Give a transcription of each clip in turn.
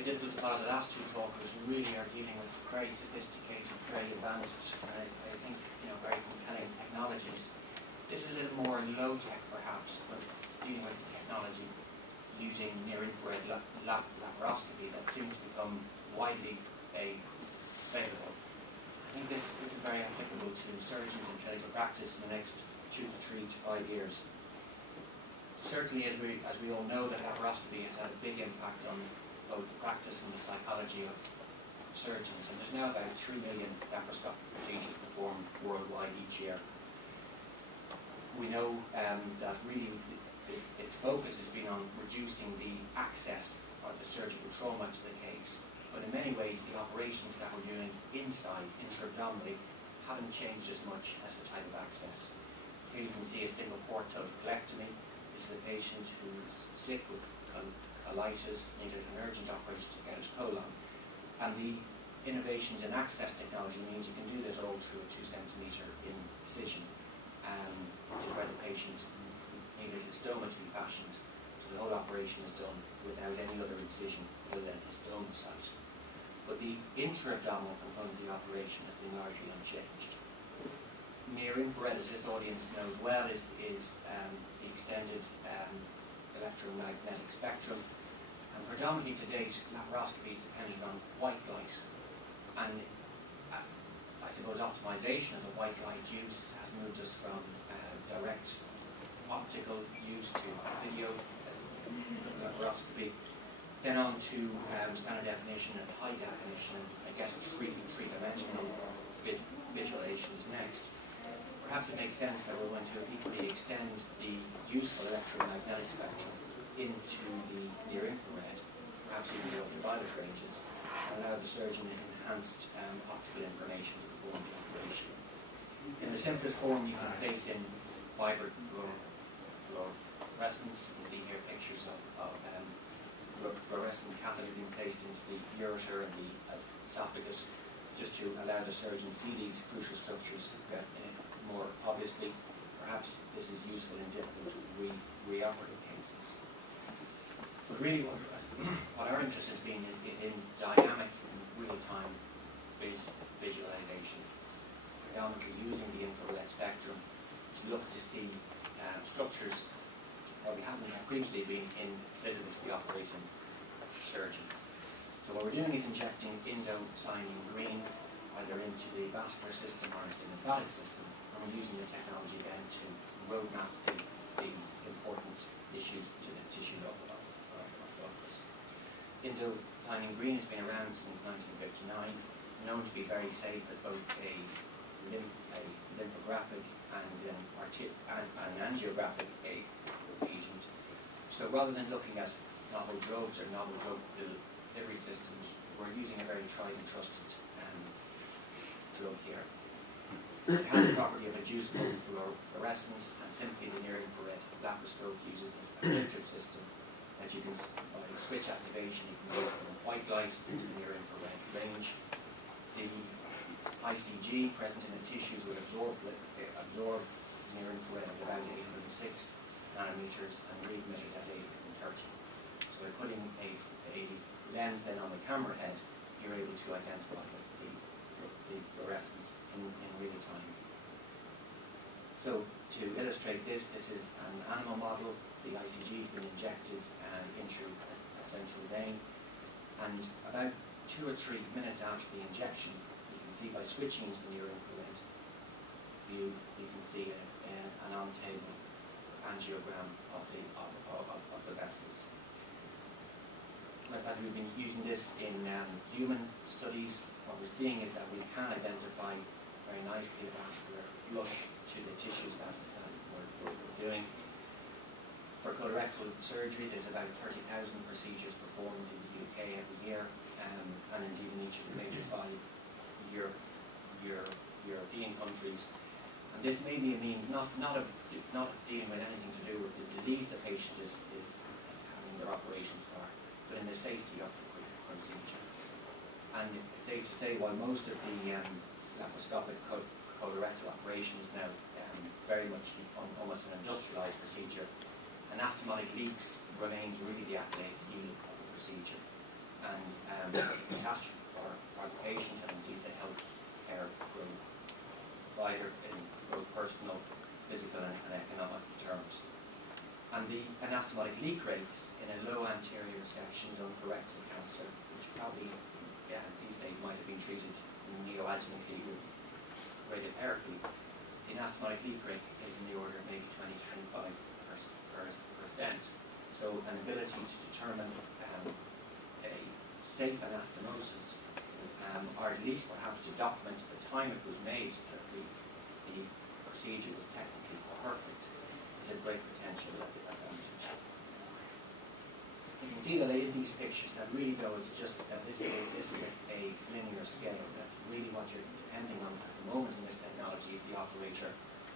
I did with the last two talkers really are dealing with very sophisticated, very advanced, and I think very compelling technologies. This is a little more low-tech perhaps, but dealing with technology using near-infrared laparoscopy that seems to become widely available. I think this is very applicable to surgeons in clinical practice in the next 2 to 3 to 5 years. Certainly, as we all know, that laparoscopy has had a big impact on both the practice and the psychology of surgeons, and there's now about 3 million laparoscopic procedures performed worldwide each year. We know that really its focus has been on reducing the access of the surgical trauma to the case, but in many ways the operations that we're doing inside, intra-abdominally, haven't changed as much as the type of access. Here you can see a single port colectomy. This is a patient who's sick with colitis, needed an urgent operation to get his colon. And the innovations in access technology means you can do this all through a 2-centimetre incision, which is where the patient needed his stoma to be fashioned. So the whole operation is done without any other incision other than his stoma site. But the intra-abdominal component of the operation has been largely unchanged. Near-infrared, as this audience knows well, is the extended electromagnetic spectrum. And predominantly to date, laparoscopy is dependent on white light. And I suppose optimization of the white light use has moved us from direct optical use to video laparoscopy, then on to standard definition and high definition, and I guess three-dimensional visualization is next. Perhaps it makes sense that we're going to equally extend the useful electromagnetic spectrum into the near-infrared, perhaps even the ultraviolet ranges, and allow the surgeon enhanced optical information to perform the operation. In the simplest form, you can place in fiber fluorescence. You can see here pictures of fluorescent catheter being placed into the ureter and the esophagus, just to allow the surgeon to see these crucial structures more obviously. Perhaps this is useful in difficult reoperative cases. But really what our interest has been is in dynamic real-time visualization, predominantly using the infrared spectrum to look to see structures that we haven't previously been visible to the operating surgeon. So what we're doing is injecting indocyanine green either into the vascular system or into the lymphatic system, and we're using the technology then to roadmap the important issues to the tissue of focus. Indocyanine green has been around since 1959, known to be very safe as both a lymphographic and an angiographic agent. So rather than looking at novel drugs or novel drug delivery systems, we're using a very tried and trusted drug here. It has the property of inducible fluorescence, and simply the near-infrared laparoscope uses a matrix system that you can, by switch activation, you can go from white light into the near-infrared range. The ICG present in the tissues will absorb near-infrared at about 806 nanometers and read made at 830. So by putting a lens then on the camera head, you're able to identify the fluorescence in real time. So to illustrate this is an animal model. The ICG has been injected into a central vein, and about 2 or 3 minutes after the injection, you can see by switching to the near-infrared view, you can see an on-table angiogram of the vessels. As we've been using this in human studies, what we're seeing is that we can identify very nicely the vascular flush to the tissues that we're doing. For colorectal surgery, there's about 30,000 procedures performed in the UK every year, and indeed in each of the major 5 European countries. And this may be a means not of dealing with anything to do with the disease the patient is having their operations for, but in the safety of the procedure. And it's safe to say, while most of the laparoscopic colorectal operation is now very much almost an industrialized procedure, anastomotic leaks remains really the athletic unit of the procedure. And anastomotic leak rates in a low anterior section done for rectal cancer, which probably these days might have been treated neoadjuvantly with radiotherapy. The anastomotic leak rate is in the order of maybe 20 to 25%. So an ability to determine a safe anastomosis, or at least perhaps to document the time it was made that the procedure was technically perfect, is a great potential advantage. You can see that in these pictures that really though it's just that this is a linear scale, that really what you're depending on at the moment in this technology is the operator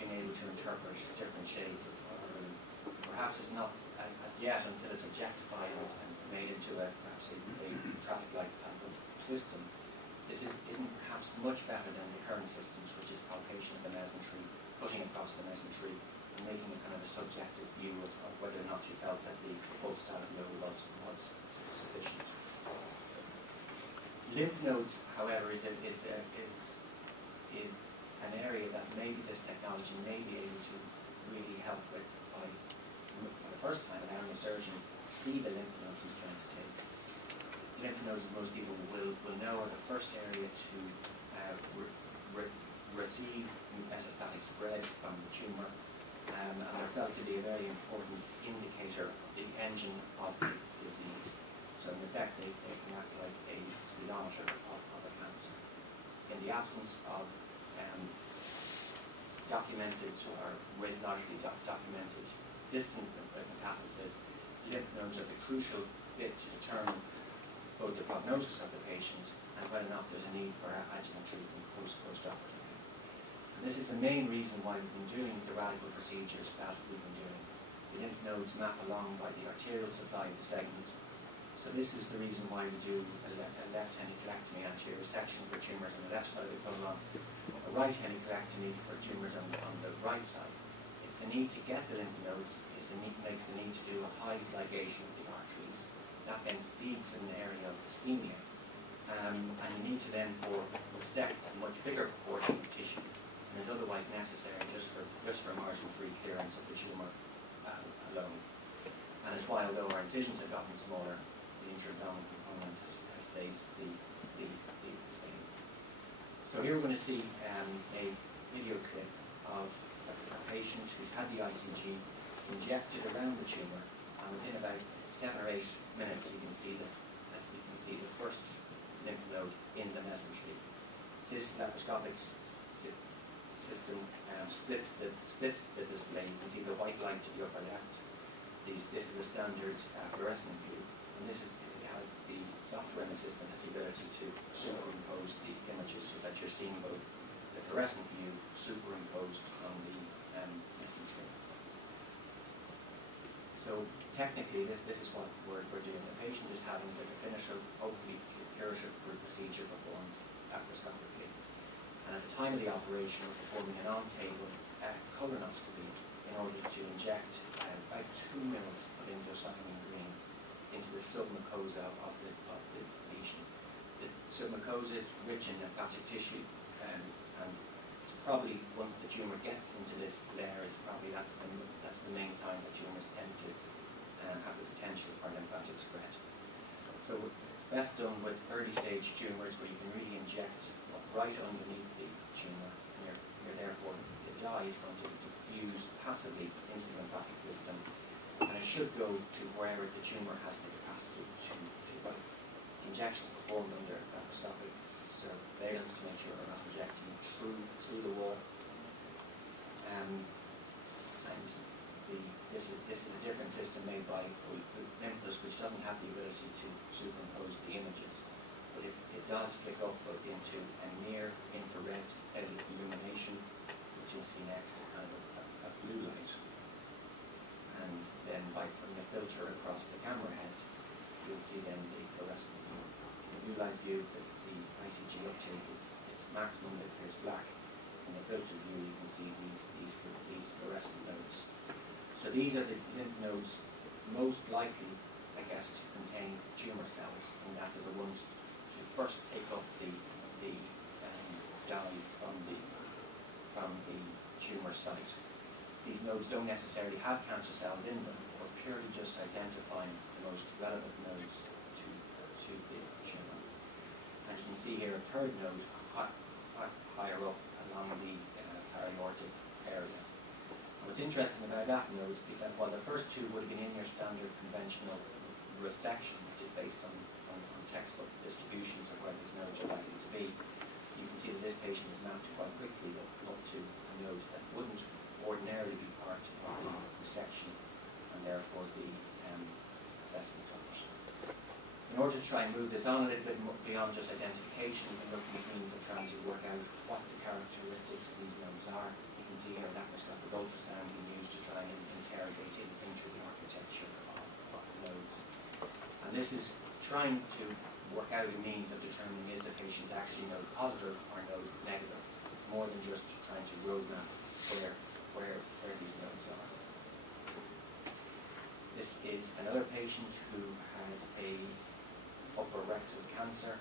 being able to interpret different shades of blue. Perhaps it's not yet until it's objectified and made into perhaps a traffic light type of system. This isn't perhaps much better than the current systems, which is palpation of the mesentery, putting across the mesentery, and making a kind of a subjective view of whether or not you felt that the pulse static level was sufficient. Lymph nodes, however, is an area that maybe this technology may be able to really help with by the first time an area surgeon see the lymph nodes he's trying to take. Lymph nodes, as most people will know, are the first area to receive metastatic spread from the tumour, and are felt to be a very important indicator of the engine of the disease. So in effect, they can act like a speedometer of a cancer. In the absence of documented or radiologically documented distant metastasis, lymph nodes are the crucial bit to determine both the prognosis of the patient and whether or not there's a need for adjuvant treatment post-operatively. And this is the main reason why we've been doing the radical procedures that we've been doing. The lymph nodes map along by the arterial supply of the segment. So this is the reason why we do a left hemicolectomy anterior section for tumours on the left side of the colon, a right hemicolectomy for tumours on the right side. It's the need to get the lymph nodes, makes the need to do a high ligation of the arteries. That then seeds an area of ischemia. And you need to then resect a much bigger proportion of tissue than is otherwise necessary just for margin-free clearance of the tumour alone. And it's why, although our incisions have gotten smaller, the intra-abdominal component has stayed the same. So here we're going to see a video clip of a patient who's had the ICG injected around the tumour, and within about 7 or 8 minutes you can see the first lymph node in the mesentery. This laparoscopic system splits the display. You can see the white light to the upper left. This is a standard fluorescent view, and it has the software in the system has the ability to superimpose the images so that you're seeing both the fluorescent view superimposed on the mesentery. So technically, this is what we're doing. The patient is having the definitive, hopefully curative procedure performed laparoscopically. And at the time of the operation, we're performing an on-table colonoscopy in order to inject about 2 mils of indocyanine green into the submucosa of the lesion. The submucosa is rich in lymphatic tissue, and it's probably, once the tumour gets into this layer, that's the main time that tumours tend to have the potential for lymphatic spread. So best done with early stage tumours where you can really inject right underneath the tumour, and you're therefore, the dye is going to diffuse passively into the lymphatic system, and it should go to wherever the tumour has the capacity to go. The injection is performed under laparoscopic surveillance to make sure we're not injecting through the wall. This is a different system made by Olympus, which doesn't have the ability to superimpose the images. But it does flick up into a near infrared illumination, which you'll see next, a kind of a blue light. And then by putting a filter across the camera head, you'll see then the fluorescent view. The blue light view, the ICG uptake is maximum, it appears black. In the filter view, you can see these fluorescent nodes. So these are the lymph nodes most likely, I guess, to contain tumour cells, and that are the ones to first take up the dye from the tumour site. These nodes don't necessarily have cancer cells in them, or purely just identifying the most relevant nodes to the tumour. And you can see here a third node higher up along the periaortic area. And what's interesting about that node is that while the first two would have been in your standard conventional resection, which is based on textbook distributions of where these nodes are likely to be, you can see that this patient is mapped quite quickly up to a node that wouldn't ordinarily be part of the resection and therefore the assessment of it. In order to try and move this on a little bit beyond just identification, we can look at the means of trying to work out what the characteristics of these nodes are. You can see here laparoscopic ultrasound being used to try and interrogate into the architecture of the nodes. And this is trying to work out a means of determining is the patient actually node positive or node negative, more than just trying to roadmap where these nodes are. This is another patient who had a upper rectal cancer.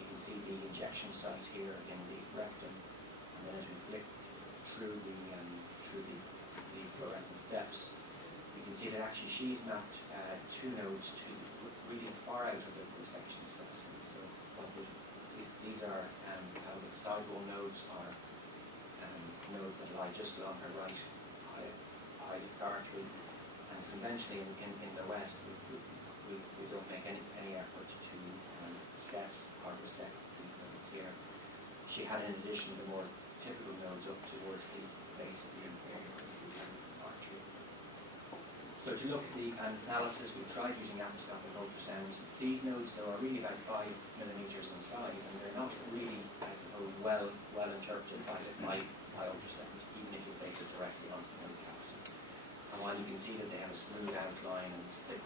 You can see the injection site here in the rectum, and then it inflicted through the fluorescent steps. You can see that actually she's mapped two nodes to really far out of the resection specimen. So these are pelvic sidewall nodes, are nodes that lie just along her right iliac artery. And conventionally in the West, we don't make any effort to assess or resect these nodes here. She had, in addition, the more typical nodes up towards the base of the inferior artery. So to look at the analysis, we've tried using laparoscopic ultrasound. These nodes, though, are really about 5 millimeters in size, and they're not really, I suppose, well interpreted by ultrasound, even if you place it directly onto the node capsule. And while you can see that they have a smooth outline and they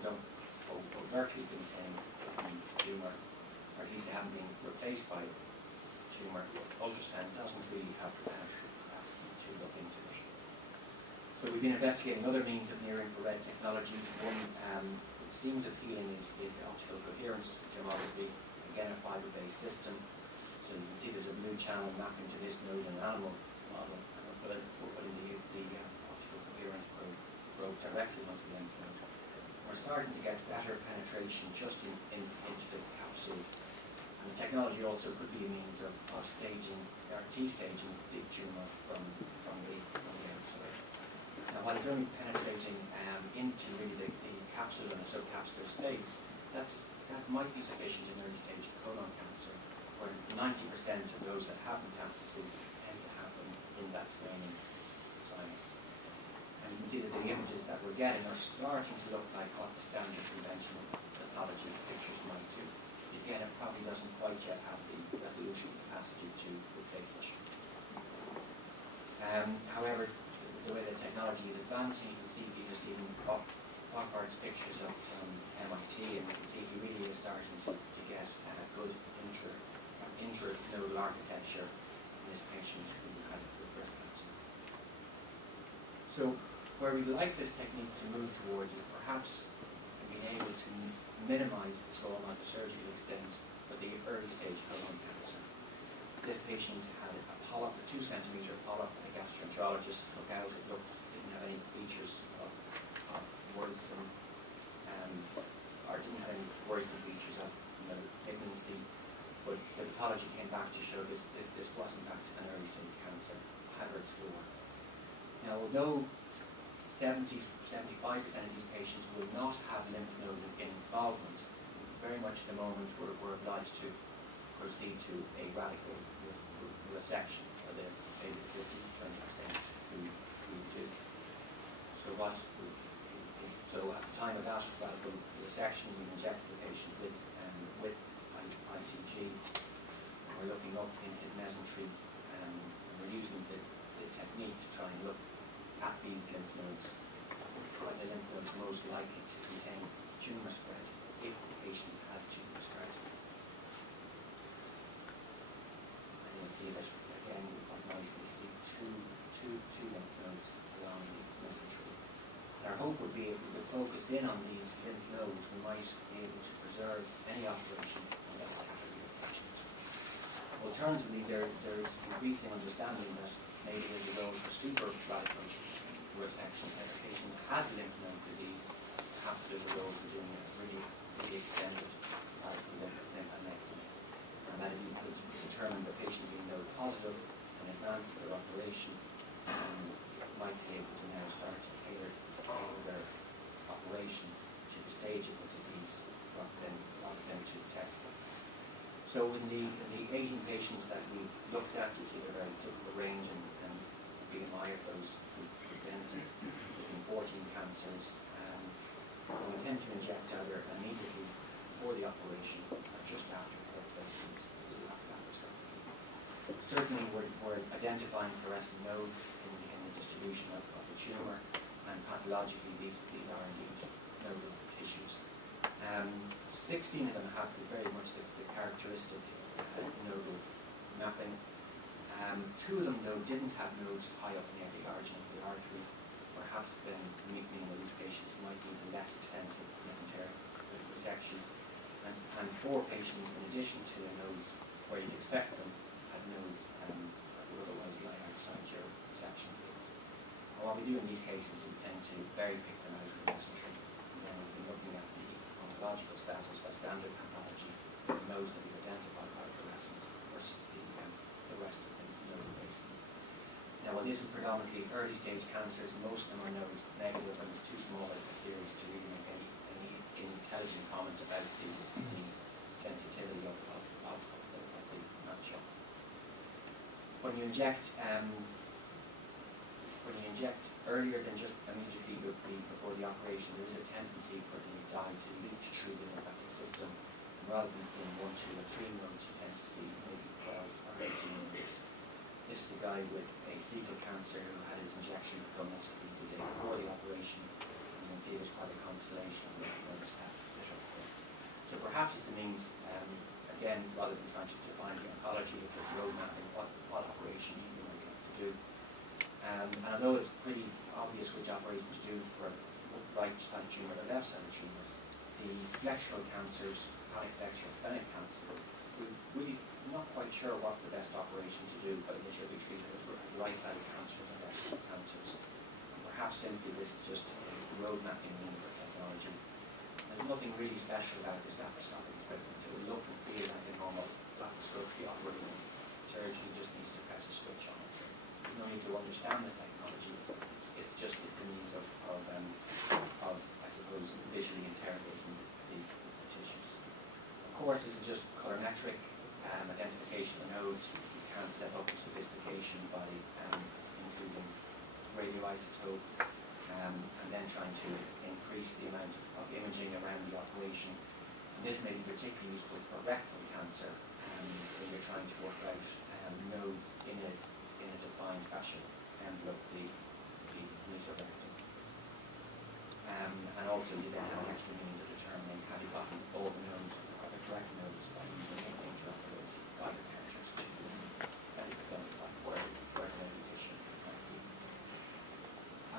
don't overtly contain tumour, or at least they haven't been replaced by tumour, ultrasound doesn't really have the capacity to look into it. So we've been investigating other means of near-infrared technologies. One that seems appealing is the optical coherence tomography, again a fibre-based system. So you can see there's a blue channel mapping to this node in an animal model, and we're putting the optical coherence probe directly onto the lymph node. We're starting to get better penetration just into the capsule, and the technology also could be a means of staging, or T-staging the tumour from the outside. Now, while it's only penetrating into really the capsule and the subcapsular space, that might be sufficient in early stage colon cancer, where 90% of those that have metastases tend to happen in that draining sinus. And you can see that the images that we're getting are starting to look like what the standard conventional pathology pictures might do. Again, it probably doesn't quite yet have the resolution capacity to replace it. However, the way the technology is advancing, you can see these are Stephen Bockhart's pictures from MIT, and you can see he really is starting to get good intranodal architecture in this patient who had breast cancer. So where we'd like this technique to move towards is perhaps being able to minimize the trauma or the surgical extent of the early stage colon cancer. This patient had a polyp, a 2 centimetre polyp, that a gastroenterologist took out. It didn't have any features of worrisome, or didn't have any worrisome features of malignancy, but the pathology came back to show this wasn't back to an early stage cancer, Havertz floor. Now, although 70-75% of these patients will not have lymph node involvement, very much at the moment we're obliged to proceed to a radical resection for the, say, the 50-20% who do. So at the time of that radical resection, we injected the patient with ICG. We're looking up in his mesentery, and we're using the technique to try and look at these lymph nodes, are the lymph nodes most likely to contain tumour spread if the patient has tumour spread. And you'll see that again we quite nicely see two lymph nodes along the mesentery. And our hope would be if we could focus in on these lymph nodes, we might be able to preserve any operation on that category of patient. Alternatively, there is increasing understanding that maybe there's a role for super radical resection if a patient has lymph node disease, perhaps there's a role for doing a really extended lymphadenectomy. And that if you could determine the patient being node positive and advance their operation, might be able to now start to tailor their operation to the stage of the disease rather than to the test. So in the 18 patients that we looked at, you see a very typical range and BMI of those who presented between 14 cancers. We tend to inject either immediately before the operation or just after the placement of the laparoscopy. Certainly we're identifying fluorescent nodes in the distribution of the tumour, and pathologically these are indeed nodal tissues. 16 of them have very much the characteristic nodal mapping. 2 of them, though, didn't have nodes high up near the origin of the artery, perhaps then meaning that these patients might need a less extensive mesenteric resection. And 4 patients, in addition to the nodes where you'd expect them, had nodes that would otherwise lie outside your resection field. And what we do in these cases, we tend to pick them out of the mesentery, and then we've been looking at the oncological status, that's standard pathology, and those that we identify by fluorescence versus the rest of the nodal basins. Now, while this is predominantly early stage cancers, most of them are node negative, and it's too small a series to really make any intelligent comment about the sensitivity of the matchup. When you inject earlier than just immediately before the operation, there is a tendency for the dye to leach through the lymphatic system. And rather than seeing 1, 2, or 3 nodes, you tend to see maybe 12 or 18 nodes. This is the guy with a cecal cancer who had his injection done the day before the operation, and you can see there's quite a constellation of lymph nodes that are there. So perhaps it's a means, again, rather than trying to define the oncology, it's just road mapping what operation you might like to do. And although it's pretty obvious which operations to do for right side tumour or left side tumours, the flexural cancers, panic flexural splenic cancer, we're really not quite sure what's the best operation to do, but they should be treated as right side cancers and left side cancers. And perhaps simply this is just a road mapping means of technology. There's nothing really special about this laparoscopic equipment. It will look and feel like a normal laparoscopy operating room. Surgeon just needs to press a switch on it. So there's no need to understand the technology. It's just a means of I suppose, visually interrogating the tissues. Of course, this is just colorimetric identification of nodes. You can step up the sophistication by including radioisotope and then trying to increase the amount of imaging around the operation. And this may be particularly useful for rectal cancer when you're trying to work out nodes in a defined fashion envelope the mesorectum. And also you then have an extra means of determining have you gotten all the nodes or the correct nodes by using intraoperative guided measures to identify where the medication might be.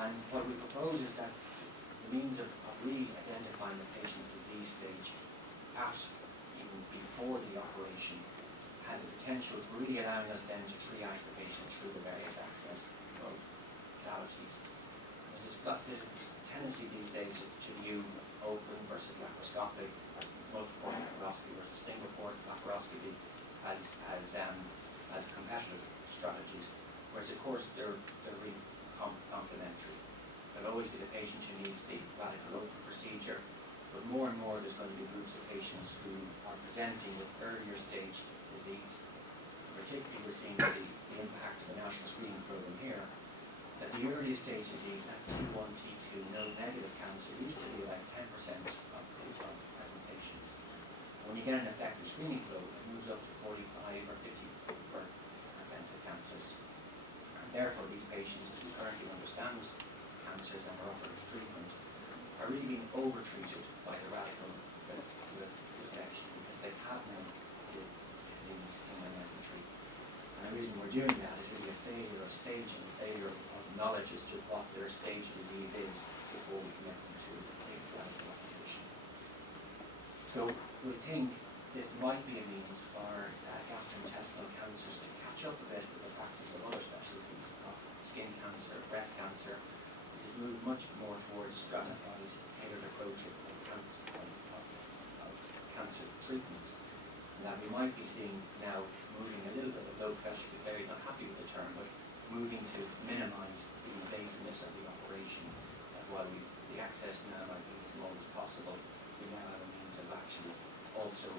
And what we propose is that the means of really identifying the patient's disease stage at even before the operation has a potential for really allowing us then to triage the patient through the various access modalities. There's this tendency these days to view open versus laparoscopic, multi-port laparoscopy versus single-port laparoscopy as competitive strategies, whereas of course they're really complementary. There'll always be the patient who needs the radical open procedure, but more and more there's going to be groups of patients who are presenting with earlier stage disease. Particularly we're seeing the impact of the national screening program here, that the earliest stage disease at T1, T2 node negative cancer used to be about 10% of presentations. When you get an effective screening probe, it moves up to 45 or 50% of cancers. And therefore these patients, as we currently understand cancers and are offered treatment, are really being over-treated by the radical resection because they have no disease in the mesentery. And the reason we're doing that is really a failure of staging, a failure of knowledge as to what their stage disease is before we connect them to a radical operation. So we think this might be a means for gastrointestinal cancers to catch up a bit with the practice of other specialties of skin cancer, breast cancer, moved much more towards a stratified, tailored approach of cancer treatment. And that we might be seeing now moving a little bit of low pressure to very not happy with the term, but moving to minimize the invasiveness of the operation. While the access now might be as small as possible, we now have a means of actually also